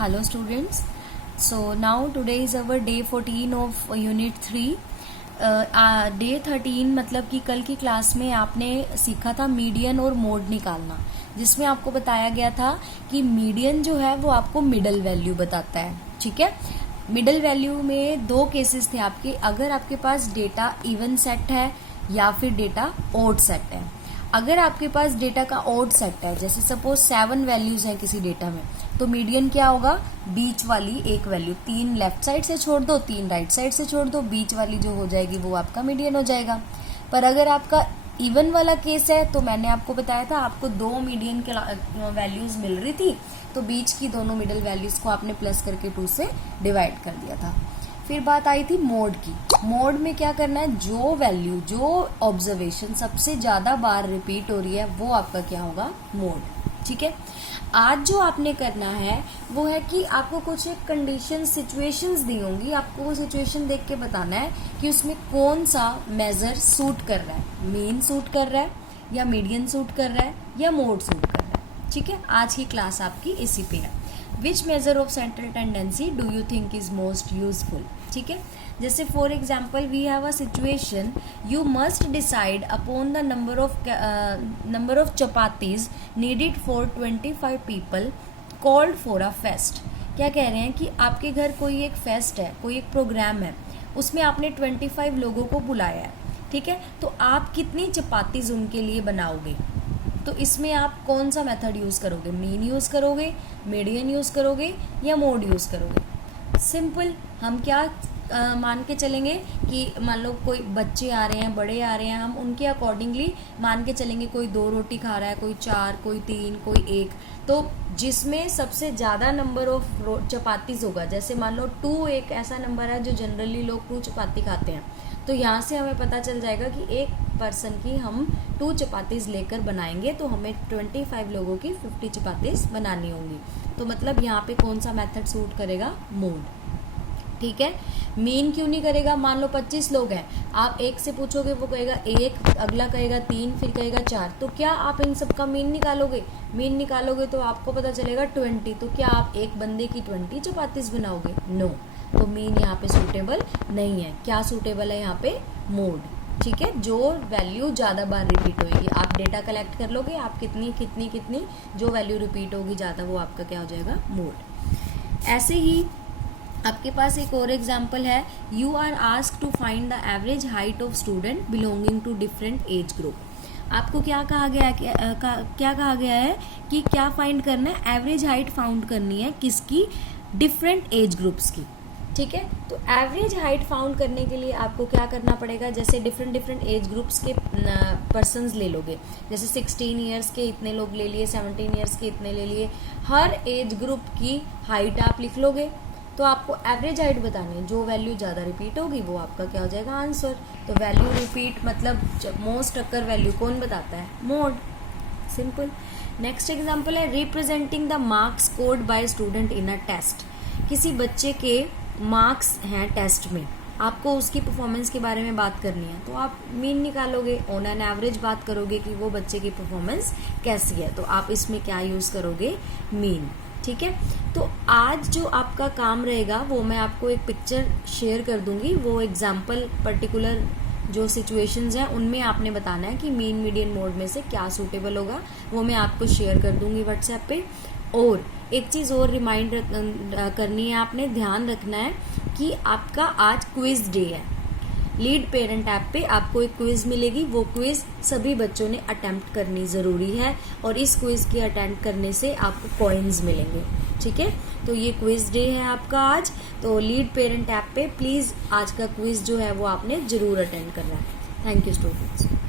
Hello students. So now today is our day 14 of unit 3. Day 13 मतलब कि कल की क्लास में आपने सीखा था मीडियन और मोड निकालना, जिसमें आपको बताया गया था कि मीडियन जो है वो आपको मिडल वैल्यू बताता है. ठीक है, मिडल वैल्यू में दो केसेस थे आपके. अगर आपके पास डेटा इवन सेट है या फिर डेटा ऑड सेट है. अगर आपके पास डेटा का ऑड सेट है, जैसे सपोज 7 वैल्यूज हैं किसी डेटा में, तो मीडियन क्या होगा? बीच वाली एक वैल्यू, 3 लेफ्ट साइड से छोड़ दो, 3 राइट साइड से छोड़ दो, बीच वाली जो हो जाएगी वो आपका मीडियन हो जाएगा. पर अगर आपका इवन वाला केस है तो मैंने आपको बताया था आपको 2 मीडियन के वैल्यूज मिल रही थी, तो बीच की दोनों मिडल वैल्यूज को आपने प्लस करके 2 से डिवाइड कर दिया था. फिर बात आई थी मोड की. मोड में क्या करना है? जो वैल्यू, जो ऑब्जर्वेशन सबसे ज्यादा बार रिपीट हो रही है वो आपका क्या होगा? मोड. ठीक है, आज जो आपने करना है वो है कि आपको कुछ एक कंडीशन सिचुएशंस दी होंगी, आपको वो सिचुएशन देख के बताना है कि उसमें कौन सा मेजर सूट कर रहा है. मीन सूट कर रहा है या मीडियन सूट कर रहा है या मोड सूट कर रहा है. ठीक है, आज की क्लास आपकी इसी पे है. Which measure of central tendency do you think is most useful? ठीक है, जैसे for example we have a situation, you must decide upon the number of chapatis needed for 25 people called for a fest. क्या कह रहे हैं कि आपके घर कोई एक फेस्ट है, कोई एक प्रोग्राम है, उसमें आपने 25 लोगों को बुलाया है. ठीक है, तो आप कितनी चपातीज उनके लिए बनाओगे? तो इसमें आप कौन सा मेथड यूज़ करोगे? मीन यूज़ करोगे, मीडियन यूज़ करोगे या मोड यूज़ करोगे? सिंपल. हम क्या मान के चलेंगे कि मान लो कोई बच्चे आ रहे हैं, बड़े आ रहे हैं, हम उनके अकॉर्डिंगली मान के चलेंगे. कोई 2 रोटी खा रहा है, कोई 4, कोई 3, कोई 1. तो जिसमें सबसे ज़्यादा नंबर ऑफ चपातीज होगा, जैसे मान लो 2 एक ऐसा नंबर है जो जनरली लोग 2 चपाती खाते हैं, तो यहाँ से हमें पता चल जाएगा कि एक पर्सन की हम 2 चपातीज लेकर बनाएंगे तो हमें 25 लोगों की 50 चपातीज बनानी होंगी. तो मतलब यहाँ पे कौन सा मेथड सूट करेगा? मोड. ठीक है, मीन क्यों नहीं करेगा? मान लो 25 लोग हैं, आप एक से पूछोगे वो कहेगा 1, अगला कहेगा 3, फिर कहेगा 4. तो क्या आप इन सब का मीन निकालोगे? मीन निकालोगे तो आपको पता चलेगा 20. तो क्या आप एक बंदे की 20 चपातीज बनाओगे? नो. तो मीन यहाँ पे सूटेबल नहीं है. क्या सूटेबल है यहाँ पे? मोड. ठीक है, जो वैल्यू ज़्यादा बार रिपीट होगी. आप डेटा कलेक्ट कर लोगे, आप कितनी जो वैल्यू रिपीट होगी ज़्यादा, वो आपका क्या हो जाएगा? मोड. ऐसे ही आपके पास एक और एग्जाम्पल है. You are asked to find the average height of student belonging to different age group. आपको क्या कहा गया है? क्या कहा गया है कि क्या फाइंड करना है? एवरेज हाइट फाउंड करनी है. किसकी? डिफरेंट एज ग्रुप्स की. ठीक है, तो एवरेज हाइट फाउंड करने के लिए आपको क्या करना पड़ेगा? जैसे डिफरेंट एज ग्रुप्स के पर्सन्स ले लोगे, जैसे 16 ईयर्स के इतने लोग ले लिए, 17 ईयर्स के इतने ले लिए. हर एज ग्रुप की हाइट आप लिख लोगे, तो आपको एवरेज हाइट बतानी है. जो वैल्यू ज़्यादा रिपीट होगी वो आपका क्या हो जाएगा? आंसर. तो वैल्यू रिपीट मतलब मोस्ट अकर वैल्यू कौन बताता है? मोड. सिंपल. नेक्स्ट एग्जाम्पल है representing the marks scored by student in a test. किसी बच्चे के मार्क्स हैं टेस्ट में, आपको उसकी परफॉर्मेंस के बारे में बात करनी है, तो आप मीन निकालोगे, ऑन एन एवरेज बात करोगे कि वो बच्चे की परफॉर्मेंस कैसी है. तो आप इसमें क्या यूज़ करोगे? मीन. ठीक है, तो आज जो आपका काम रहेगा वो मैं आपको एक पिक्चर शेयर कर दूंगी. वो एग्जाम्पल पर्टिकुलर जो सिचुएशंस हैं उनमें आपने बताना है कि मीन, मीडियन, मोड में से क्या सूटेबल होगा. वो मैं आपको शेयर कर दूंगी व्हाट्सएप पे. और एक चीज़ और रिमाइंड करनी है, आपने ध्यान रखना है कि आपका आज क्विज डे है. लीड पेरेंट ऐप पे आपको एक क्विज मिलेगी. वो क्विज सभी बच्चों ने अटेम्प्ट करनी ज़रूरी है, और इस क्विज के अटेम्प्ट करने से आपको कॉइन्स मिलेंगे. ठीक है, तो ये क्विज डे है आपका आज. तो लीड पेरेंट ऐप पे प्लीज़ आज का क्विज जो है वो आपने ज़रूर अटेंड करना है. Thank you students.